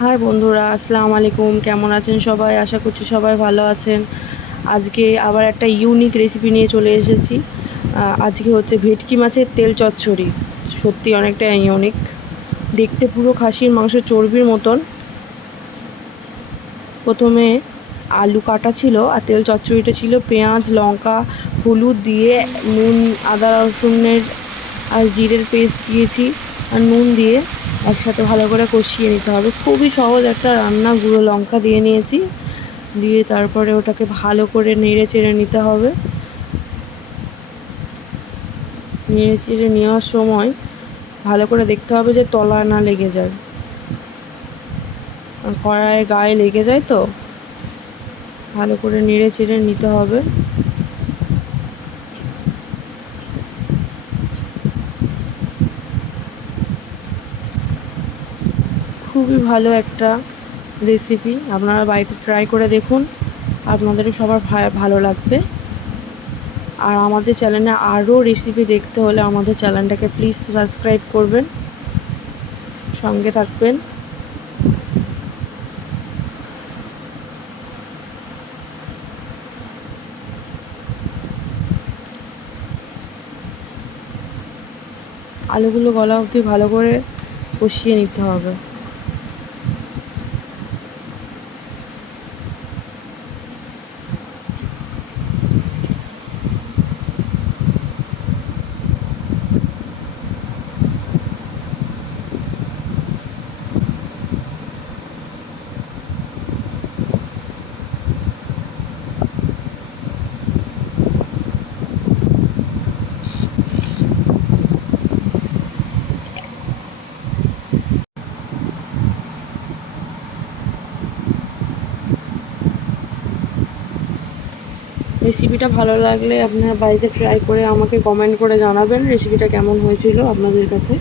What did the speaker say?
High বন্ধুরা, আসসালামু আলাইকুম। কেমন আছেন সবাই? আশা করছি সবাই ভালো আছেন। আজকে আবার একটা ইউনিক রেসিপি নিয়ে চলে এসেছি। আজকে হচ্ছে ভেটকি মাছের তেল চচ্চড়ি। সত্যি অনেকটা ইউনিক দেখতে পুরো খাসির মাংস চর্বির মতন। প্রথমে আলু কাটা ছিল আর তেল চচ্চড়িটা ছিল পেঁয়াজ, লঙ্কা, হলুদ দিয়ে নুন, আদা, রসুনের আর জিরের পেস্ট দিয়েছি। আর নুন দিয়ে একসাথে ভালো করে কষিয়ে নিতে হবে। খুবই সহজ একটা রান্না, গুঁড়ো লঙ্কা দিয়ে নিয়েছি। দিয়ে তারপরে ওটাকে ভালো করে নেড়ে চেড়ে নিতে হবে। নেড়ে চেড়ে নেওয়ার সময় ভালো করে দেখতে হবে যে তলা না লেগে যায়। কড়াইয়ের গায়ে লেগে যায় তো? ভালো করে নেড়ে চেড়ে নিতে হবে। খুবই ভালো একটা রেসিপি আপনারা বাড়িতে ট্রাই করে দেখুন। আপনাদেরও সবার ভালো লাগবে। আর আমাদের চ্যানেলে আরও রেসিপি দেখতে হলে আমাদের চ্যানেলটাকে প্লিজ সাবস্ক্রাইব করবেন। সঙ্গে থাকবেন। আলুগুলো গলা অবধি ভালো করে কষিয়ে নিতে হবে। রেসিপিটা ভালো লাগলে আপনারা বাড়িতে ট্রাই করে আমাকে কমেন্ট করে জানাবেন রেসিপিটা কেমন হয়েছিল আপনাদের কাছে।